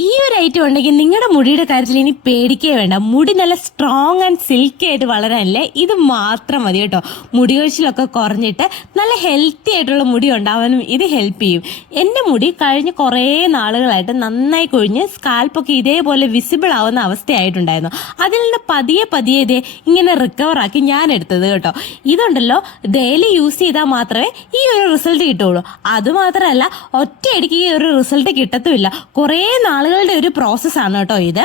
ഈ ഒരു ഐറ്റം ഉണ്ടെങ്കിൽ നിങ്ങളുടെ മുടിയുടെ കാര്യത്തിൽ ഇനി പേടിക്കേ വേണ്ട. മുടി നല്ല സ്ട്രോങ് ആൻഡ് സിൽക്കി ആയിട്ട് വളരാനല്ലേ ഇത് മാത്രം മതി കേട്ടോ. മുടി കൊഴിച്ചിലൊക്കെ കുറഞ്ഞിട്ട് നല്ല ഹെൽത്തി ആയിട്ടുള്ള മുടി ഉണ്ടാവാനും ഇത് ഹെൽപ്പ് ചെയ്യും. എൻ്റെ മുടി കഴിഞ്ഞ കുറേ നാളുകളായിട്ട് നന്നായി കൊഴിഞ്ഞ് സ്കാൽപ്പൊക്കെ ഇതേപോലെ വിസിബിൾ ആവുന്ന അവസ്ഥയായിട്ടുണ്ടായിരുന്നു. അതിൽ നിന്ന് പതിയെ പതിയെ ഇതേ ഇങ്ങനെ റിക്കവർ ആക്കി ഞാൻ എടുത്തത് കേട്ടോ. ഇതുണ്ടല്ലോ ഡെയിലി യൂസ് ചെയ്താൽ മാത്രമേ ഈ ഒരു റിസൾട്ട് കിട്ടുള്ളൂ. അതുമാത്രമല്ല ഒറ്റയടിക്ക് ഈ ഒരു റിസൾട്ട് കിട്ടത്തുമില്ല. കുറേ ആളുകളുടെ ഒരു പ്രോസസ്സാണ് കേട്ടോ ഇത്.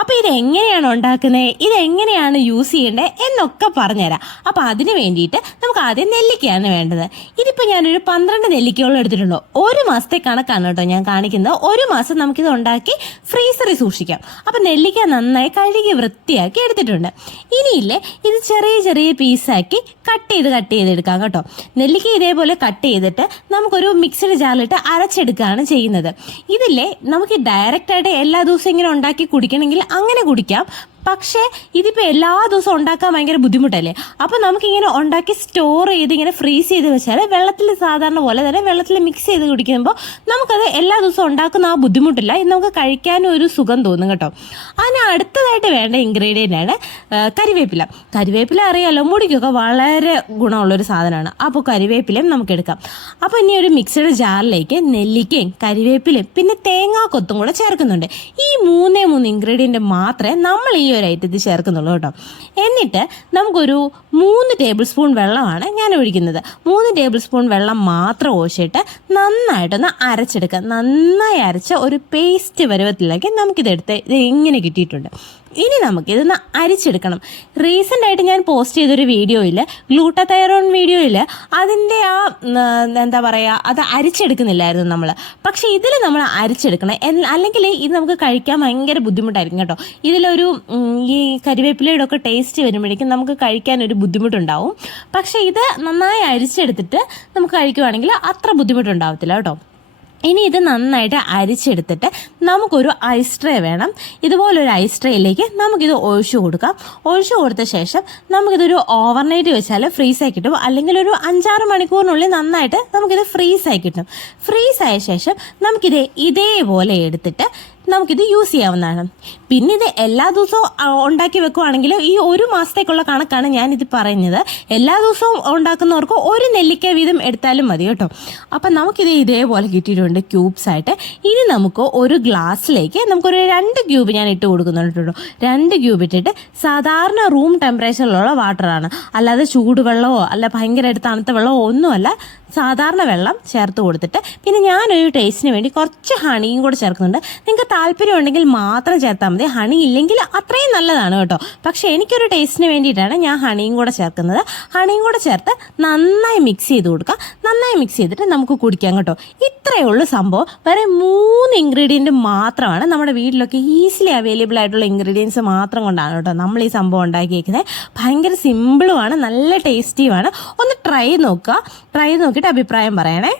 അപ്പോൾ ഇത് എങ്ങനെയാണ് ഉണ്ടാക്കുന്നത്, ഇതെങ്ങനെയാണ് യൂസ് ചെയ്യേണ്ടത് എന്നൊക്കെ പറഞ്ഞുതരാം. അപ്പോൾ അതിന് വേണ്ടിയിട്ട് നമുക്ക് ആദ്യം നെല്ലിക്കയാണ് വേണ്ടത്. ഇതിപ്പോൾ ഞാനൊരു 12 നെല്ലിക്കയോളം എടുത്തിട്ടുണ്ടോ. ഒരു മാസത്തെ കണക്കാണ് കേട്ടോ ഞാൻ കാണിക്കുന്നത്. ഒരു മാസം നമുക്കിത് ഉണ്ടാക്കി ഫ്രീസറിൽ സൂക്ഷിക്കാം. അപ്പോൾ നെല്ലിക്ക നന്നായി കഴുകി വൃത്തിയാക്കി എടുത്തിട്ടുണ്ട്. ഇനിയില്ലേ ഇത് ചെറിയ ചെറിയ പീസാക്കി കട്ട് ചെയ്തെടുക്കാം കേട്ടോ. നെല്ലിക്ക ഇതേപോലെ കട്ട് ചെയ്തിട്ട് നമുക്കൊരു മിക്സഡ് ജാറിലിട്ട് അരച്ചെടുക്കുകയാണ് ചെയ്യുന്നത്. ഇതില്ലേ നമുക്ക് ഡയറക്റ്റായിട്ട് എല്ലാ ദിവസവും ഇങ്ങനെ ഉണ്ടാക്കി കുടിക്കണമെങ്കിൽ അങ്ങനെ കുടിക്കാം. പക്ഷേ ഇതിപ്പോൾ എല്ലാ ദിവസവും ഉണ്ടാക്കാൻ ഭയങ്കര ബുദ്ധിമുട്ടല്ലേ. അപ്പോൾ നമുക്കിങ്ങനെ ഉണ്ടാക്കി സ്റ്റോർ ചെയ്ത് ഇങ്ങനെ ഫ്രീസ് ചെയ്ത് വെച്ചാൽ വെള്ളത്തിൽ സാധാരണ പോലെ തന്നെ വെള്ളത്തിൽ മിക്സ് ചെയ്ത് കുടിക്കുമ്പോൾ നമുക്കത് എല്ലാ ദിവസവും ഉണ്ടാക്കുന്ന ആ ബുദ്ധിമുട്ടില്ല. ഇത് നമുക്ക് കഴിക്കാനും ഒരു സുഖം തോന്നും കേട്ടോ. അതിന് അടുത്തതായിട്ട് വേണ്ട ഇൻഗ്രീഡിയൻ്റ് ആണ് കരിവേപ്പില. കരിവേപ്പില അറിയാമല്ലോ മുടിക്കൊക്കെ വളരെ ഗുണമുള്ളൊരു സാധനമാണ്. അപ്പോൾ കരിവേപ്പിലയും നമുക്ക് എടുക്കാം. അപ്പോൾ ഇനി ഒരു മിക്സഡ് ജാറിലേക്ക് നെല്ലിക്കയും കരിവേപ്പിലയും പിന്നെ തേങ്ങാക്കൊത്തും കൂടെ ചേർക്കുന്നുണ്ട്. ഈ മൂന്നേ ഇൻഗ്രീഡിയൻറ്റ് മാത്രമേ നമ്മൾ ഈ ഒരു ഐറ്റത്തിൽ ചേർക്കുന്നുള്ളൂ കേട്ടോ. എന്നിട്ട് നമുക്കൊരു 3 ടേബിൾ സ്പൂൺ വെള്ളമാണ് ഞാൻ ഒഴിക്കുന്നത്. 3 ടേബിൾ സ്പൂൺ വെള്ളം മാത്രം ഒഴിച്ചിട്ട് നന്നായിട്ടൊന്ന് അരച്ചെടുക്കുക. നന്നായി അരച്ച ഒരു പേസ്റ്റ് പരുവത്തിലേക്ക് നമുക്കിതെടുത്ത് ഇത് ഇങ്ങനെ കിട്ടിയിട്ടുണ്ട്. ഇനി നമുക്കിതൊന്ന് അരിച്ചെടുക്കണം. റീസെൻ്റായിട്ട് ഞാൻ പോസ്റ്റ് ചെയ്തൊരു വീഡിയോയിൽ ഗ്ലൂട്ടതൈറോൺ വീഡിയോയിൽ അതിൻ്റെ എന്താ പറയുക അത് അരിച്ചെടുക്കുന്നില്ലായിരുന്നു നമ്മൾ. പക്ഷേ ഇതിൽ നമ്മൾ അരിച്ചെടുക്കണം. അല്ലെങ്കിൽ ഇത് നമുക്ക് കഴിക്കാൻ ഭയങ്കര ബുദ്ധിമുട്ടായിരിക്കും കേട്ടോ. ഇതിലൊരു ഈ കരിവേപ്പിലയുടെ ഒക്കെ ടേസ്റ്റ് വരുമ്പോഴേക്കും നമുക്ക് കഴിക്കാനൊരു ബുദ്ധിമുട്ടുണ്ടാവും. പക്ഷേ ഇത് നന്നായി അരിച്ചെടുത്തിട്ട് നമുക്ക് കഴിക്കുവാണെങ്കിൽ അത്ര ബുദ്ധിമുട്ടുണ്ടാവത്തില്ല കേട്ടോ. ഇനി ഇത് നന്നായിട്ട് അരിച്ചെടുത്തിട്ട് നമുക്കൊരു ഐസ് ട്രേ വേണം. ഇതുപോലൊരു ഐസ് ട്രേയിലേക്ക് നമുക്കിത് ഒഴിച്ചു കൊടുക്കാം. ഒഴിച്ചു കൊടുത്ത ശേഷം നമുക്കിതൊരു ഓവർനൈറ്റ് വെച്ചാൽ ഫ്രീസായി കിട്ടും. അല്ലെങ്കിൽ ഒരു 5-6 മണിക്കൂറിനുള്ളിൽ നന്നായിട്ട് നമുക്കിത് ഫ്രീസായി കിട്ടും. ഫ്രീസായ ശേഷം നമുക്കിത് ഇതേപോലെ എടുത്തിട്ട് നമുക്കിത് യൂസ് ചെയ്യാവുന്നതാണ്. പിന്നെ ഇത് എല്ലാ ദിവസവും ഉണ്ടാക്കി വെക്കുവാണെങ്കിൽ ഈ ഒരു മാസത്തേക്കുള്ള കണക്കാണ് ഞാനിത് പറയുന്നത്. എല്ലാ ദിവസവും ഉണ്ടാക്കുന്നവർക്ക് ഒരു നെല്ലിക്ക വീതം എടുത്താലും മതി കേട്ടോ. അപ്പം നമുക്കിത് ഇതേപോലെ കിട്ടിയിട്ടുണ്ട് ക്യൂബ്സ് ആയിട്ട്. ഇനി നമുക്ക് ഒരു ഗ്ലാസ്സിലേക്ക് നമുക്കൊരു 2 ക്യൂബ് ഞാൻ ഇട്ട് കൊടുക്കുന്നുണ്ട് കേട്ടോ. 2 ക്യൂബ് ഇട്ടിട്ട് സാധാരണ റൂം ടെമ്പറേച്ചറിലുള്ള വാട്ടറാണ്, അല്ലാതെ ചൂടുവെള്ളമോ അല്ല ഭയങ്കരമായിട്ട് തണുത്ത വെള്ളമോ ഒന്നുമല്ല, സാധാരണ വെള്ളം ചേർത്ത് കൊടുത്തിട്ട് പിന്നെ ഞാനൊരു ടേസ്റ്റിന് വേണ്ടി കുറച്ച് ഹണിയും കൂടെ ചേർക്കുന്നുണ്ട്. നിങ്ങൾക്ക് താല്പര്യം ഉണ്ടെങ്കിൽ മാത്രം ചേർത്താൽ മതി. ഹണി ഇല്ലെങ്കിൽ അത്രയും നല്ലതാണ് കേട്ടോ. പക്ഷേ എനിക്കൊരു ടേസ്റ്റിന് വേണ്ടിയിട്ടാണ് ഞാൻ ഹണിയും കൂടെ ചേർക്കുന്നത്. ഹണിയും കൂടെ ചേർത്ത് നന്നായി മിക്സ് ചെയ്ത് കൊടുക്കുക. നന്നായി മിക്സ് ചെയ്തിട്ട് നമുക്ക് കുടിക്കാം കേട്ടോ. ഇത്രയേ ഉള്ളൂ സംഭവം. വേറെ 3 ഇൻഗ്രീഡിയൻറ്റ് മാത്രമാണ് നമ്മുടെ വീട്ടിലൊക്കെ ഈസിലി അവൈലബിൾ ആയിട്ടുള്ള ഇൻഗ്രീഡിയൻസ് മാത്രം കൊണ്ടാണ് കേട്ടോ നമ്മൾ ഈ സംഭവം ഉണ്ടാക്കിയേക്കുന്നത്. ഭയങ്കര സിമ്പിളുമാണ്, നല്ല ടേസ്റ്റിയുമാണ്. ഒന്ന് ട്രൈ നോക്കുക. ട്രൈ നോക്കിയിട്ട് അഭിപ്രായം പറയണേ.